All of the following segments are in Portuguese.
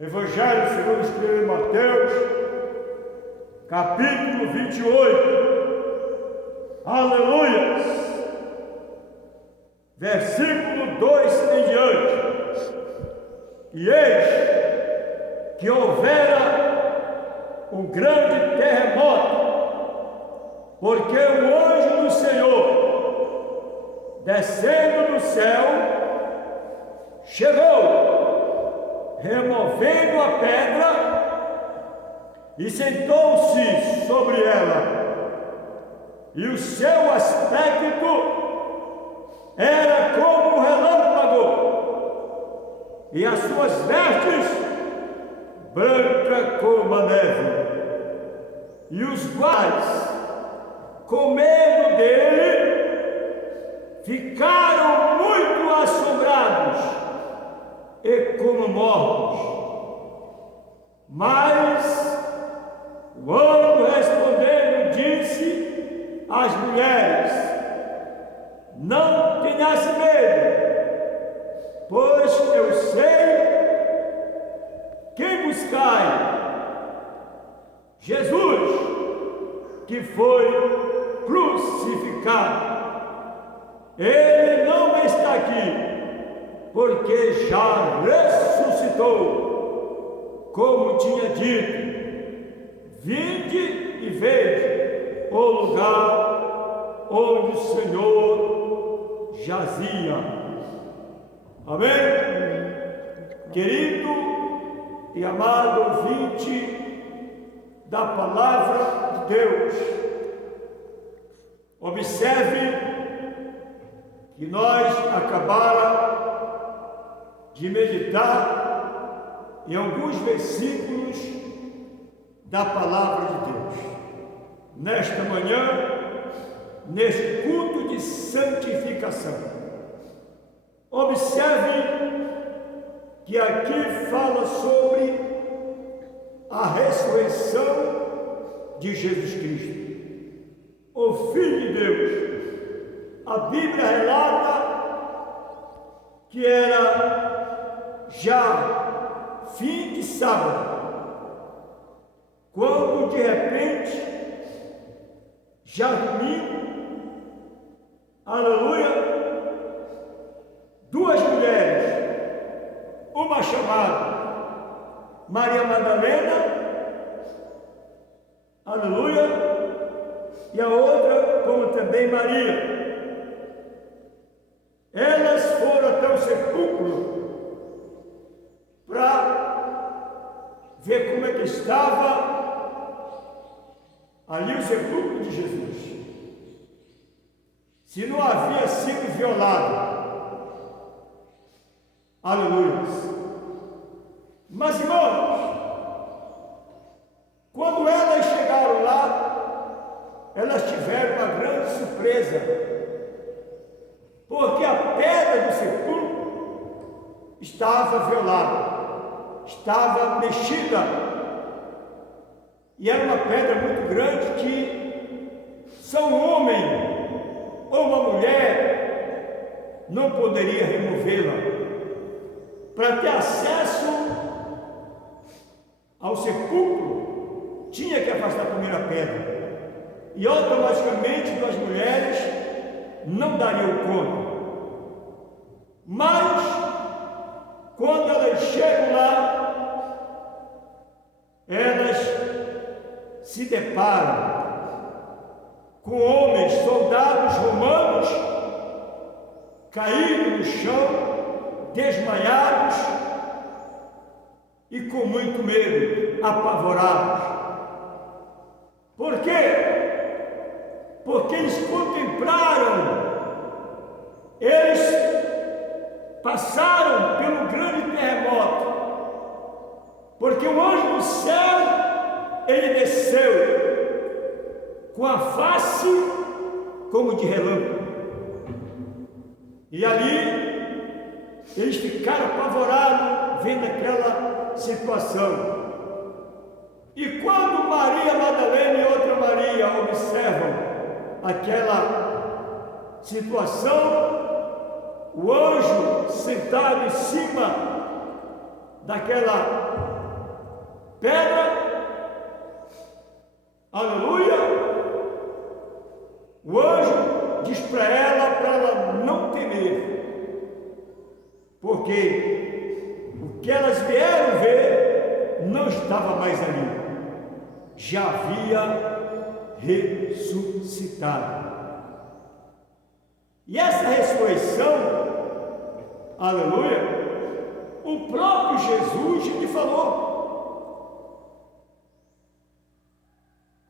Evangelho segundo escreveu Mateus, capítulo 28, aleluia, versículo 2 em diante. E eis que houvera um grande terremoto, porque o anjo do Senhor, descendo do céu, chegou, removendo a pedra, e sentou-se sobre ela, e o seu aspecto era como um relâmpago, e as suas vestes branca como a neve. E os guardas, com medo dele, ficaram muito assombrados e como mortos. Mas o anjo respondendo disse às mulheres: não tenhas medo, pois eu sei quem buscai. Jesus, que foi crucificado. Ele não está aqui, porque já ressuscitou, como tinha dito. Vinde e vede o lugar onde o Senhor jazia. Amém? Querido e amado ouvinte da palavra de Deus, observe que nós acabara de meditar em alguns versículos da palavra de Deus. Nesta manhã, neste culto de santificação, observe que aqui fala sobre a ressurreição de Jesus Cristo, o Filho de Deus. A Bíblia relata que era já fim de sábado, quando de repente, já domingo, aleluia, duas mulheres, uma chamada Maria Madalena, aleluia, e a outra como também Maria. Elas foram até o sepulcro para ver como é que estava ali o sepulcro de Jesus, se não havia sido violado. Aleluia. Mas, irmãos, quando elas chegaram lá, elas tiveram uma grande surpresa, porque a pedra do sepulcro estava violada, estava mexida, e era uma pedra muito grande que só um homem ou uma mulher não poderia removê-la. Para ter acesso ao sepulcro, tinha que afastar primeiro a pedra, e automaticamente duas mulheres não dariam conta. Mas quando elas chegam lá, elas se deparam com homens, soldados romanos, caídos no chão, desmaiados e com muito medo, apavorados. Por quê? Porque eles contemplaram, eles passaram pelo grande terremoto, porque o anjo do céu, ele desceu com a face como de relâmpago, e ali eles ficaram apavorados vendo aquela situação. E quando Maria Madalena e outra Maria observam aquela situação, o anjo sentado em cima daquela pedra, aleluia, o anjo diz para ela não temer, porque o que elas vieram ver não estava mais ali, já havia ressuscitado. E essa ressurreição, aleluia, o próprio Jesus lhe falou.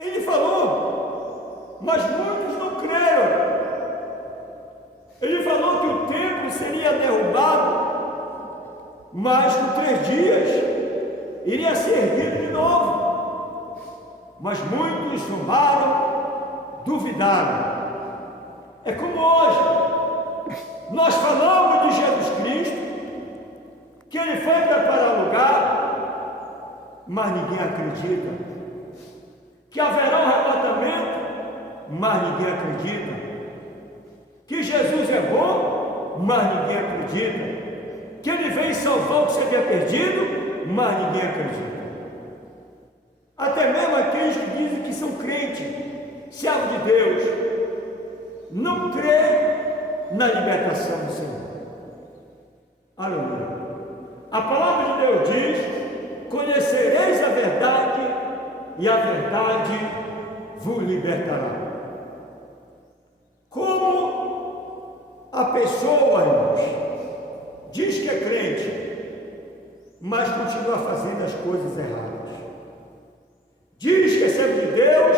Ele falou, mas muitos não creram. Ele falou que o templo seria derrubado, mas com 3 dias iria ser erguido de novo. Mas muitos zombaram, duvidaram. É como hoje, nós falamos de Jesus Cristo, que Ele foi preparar lugar, mas ninguém acredita. Que haverá um arrebatamento, mas ninguém acredita. Que Jesus é bom, mas ninguém acredita. Que Ele veio salvar o que se havia perdido, mas ninguém acredita. Até mesmo aqueles que dizem que são crentes, servos de Deus, não creem na libertação do Senhor. Aleluia. A palavra de Deus diz: conhecereis a verdade, e a verdade vos libertará. Como a pessoa, irmãos, diz que é crente, mas continua fazendo as coisas erradas. Diz que é servo de Deus,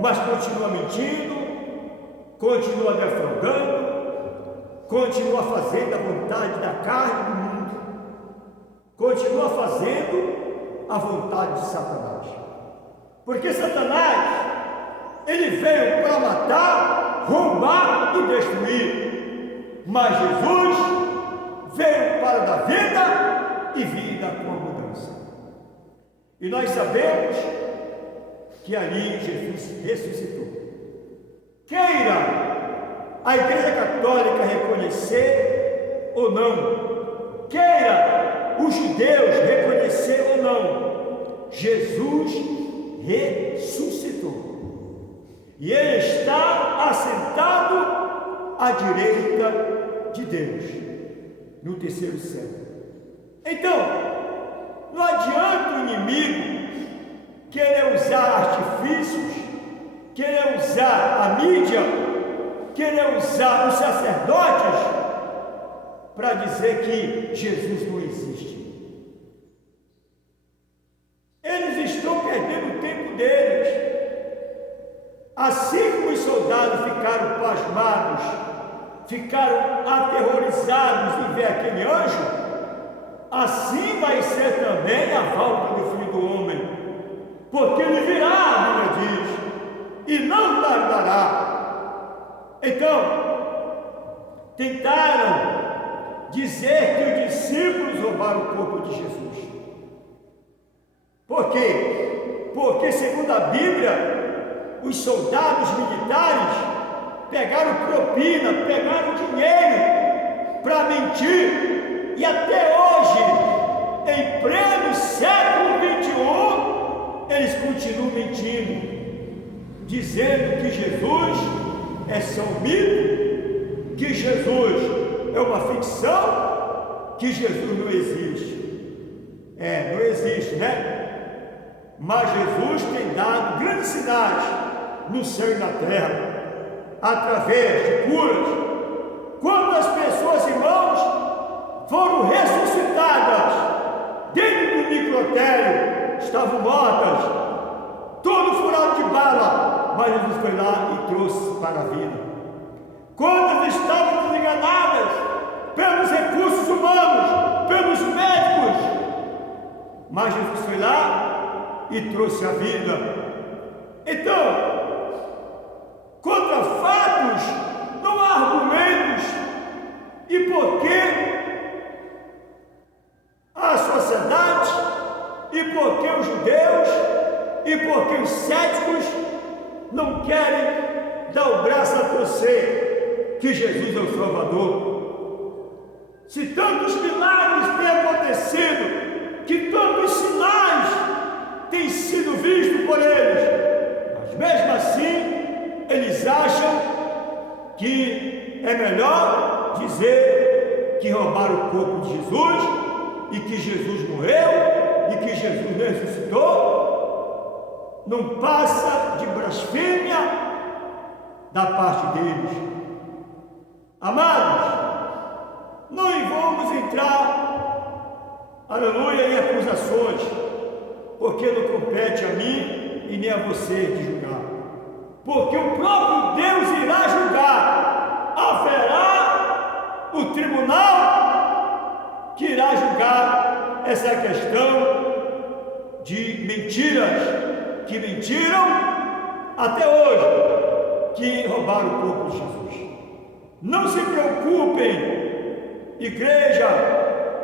mas continua mentindo, continua defraudando, continua fazendo a vontade da carne do mundo, continua fazendo a vontade de Satanás. Porque Satanás, ele veio para matar, roubar e destruir, mas Jesus veio para dar vida e vida com abundância. E nós sabemos que ali Jesus ressuscitou. Queira a Igreja Católica reconhecer ou não, queira os judeus reconhecer ou não, Jesus ressuscitou. E Ele está assentado à direita de Deus, no terceiro céu. Então, não adianta o inimigo querer usar artifícios, querer usar a mídia, querer usar os sacerdotes para dizer que Jesus não existe. Eles estão perdendo o tempo deles. Assim como os soldados ficaram pasmados, ficaram aterrorizados em ver aquele anjo, assim vai ser também a volta do Filho do Homem, porque ele virá, a Bíblia diz, e não tardará. Então, tentaram dizer que os discípulos roubaram o corpo de Jesus. Por quê? Porque, segundo a Bíblia, os soldados militares pegaram propina, pegaram dinheiro para mentir. E até hoje, em pleno século XXI, eles continuam mentindo, dizendo que Jesus é só um mito, que Jesus é uma ficção, que Jesus não existe. Não existe, né? Mas Jesus tem dado grandes sinais no céu e na terra, através de curas. Quantas pessoas, irmãos, foram ressuscitadas dentro do necrotério, estavam mortas, todo furado de bala, mas Jesus foi lá e trouxe para a vida. Quantas estavam desenganadas pelos recursos humanos, pelos médicos, mas Jesus foi lá e trouxe a vida. Então, contra fatos não há argumentos. E por que a sociedade, e porque os judeus, e porque os céticos não querem dar o braço a torcer que Jesus é o Salvador? Se tantos milagres têm acontecido, roubar o corpo de Jesus, e que Jesus morreu, e que Jesus ressuscitou, não passa de blasfêmia da parte deles. Amados, não vamos entrar, aleluia, em acusações, porque não compete a mim e nem a você de julgar, porque o próprio Deus irá julgar. Haverá o tribunal que irá julgar essa questão de mentiras que mentiram até hoje, que roubaram o corpo de Jesus. Não se preocupem, Igreja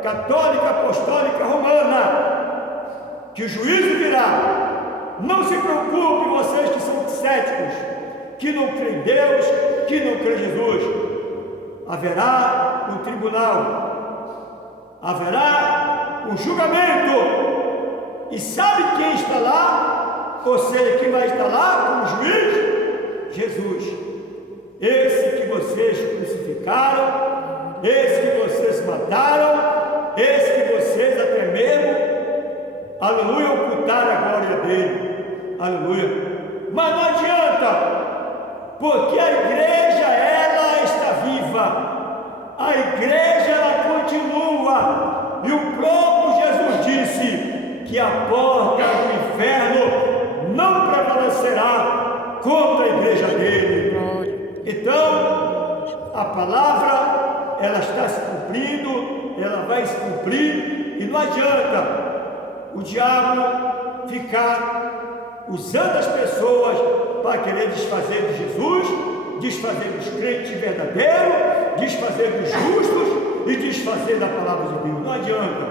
Católica Apostólica Romana, que o juízo virá. Não se preocupem, vocês que são céticos, que não creem em Deus, que não creem em Jesus. Haverá um tribunal, haverá um julgamento. E sabe quem está lá? Ou seja, quem vai estar lá como juiz? Jesus. Esse que vocês crucificaram, esse que vocês mataram, esse que vocês até mesmo, aleluia, ocultaram a glória dele, aleluia. Mas não adianta, porque a igreja, ela está viva, a igreja, ela continua, e o próprio Jesus disse que a porta do inferno não prevalecerá contra a igreja dele. Então, a palavra, ela está se cumprindo, ela vai se cumprir, e não adianta o diabo ficar usando as pessoas para querer desfazer de Jesus, desfazer dos crentes verdadeiros, desfazer dos justos e desfazer da palavra de Deus. Não adianta,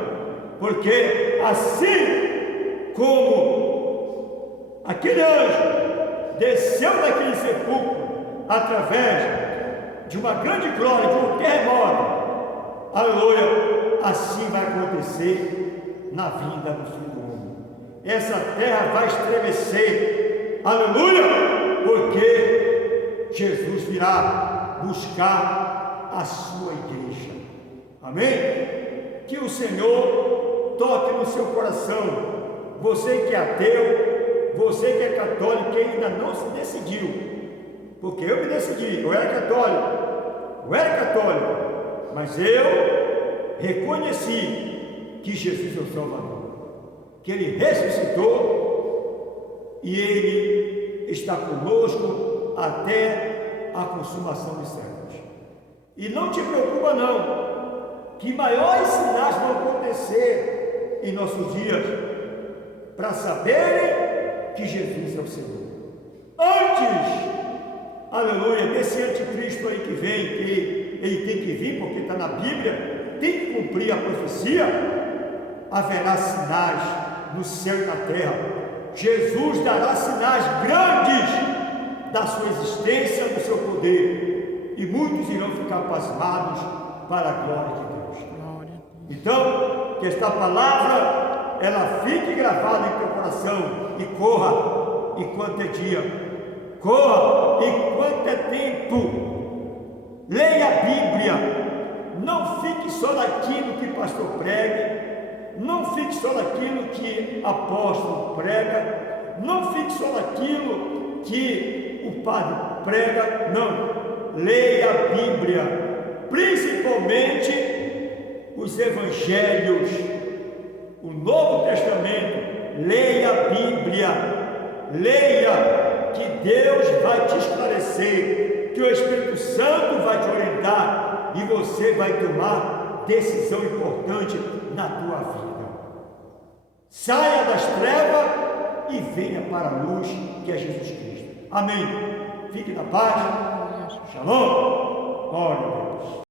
porque assim como aquele anjo desceu daquele sepulcro através de uma grande glória, de um terremoto, aleluia, assim vai acontecer na vinda do Filho do Homem. Essa terra vai estremecer, aleluia, porque Jesus virá buscar a sua igreja. Amém? Que o Senhor toque no seu coração, você que é ateu, você que é católico, que ainda não se decidiu, porque eu me decidi, eu era católico, mas eu reconheci que Jesus é o Salvador, que Ele ressuscitou e Ele está conosco até a consumação dos séculos. E não te preocupa não, que maiores sinais vão acontecer em nossos dias, para saberem que Jesus é o Senhor. Antes, aleluia, desse anticristo aí que vem, que ele tem que vir, porque está na Bíblia, tem que cumprir a profecia, haverá sinais no céu e na terra. Jesus dará sinais grandes da sua existência, do seu poder, e muitos irão ficar pasmados para a glória de Deus. Então, que esta palavra, ela fique gravada em teu coração, e corra enquanto é dia. Corra enquanto é tempo, leia a Bíblia, não fique só naquilo que o pastor prega, não fique só naquilo que o apóstolo prega, não fique só naquilo que o padre prega, não, leia a Bíblia, principalmente os evangelhos, o Novo Testamento, leia a Bíblia, leia, que Deus vai te esclarecer, que o Espírito Santo vai te orientar e você vai tomar decisão importante na tua vida. Saia das trevas e venha para a luz, que é Jesus Cristo. Amém. Fique na paz. Shalom. Glória a Deus.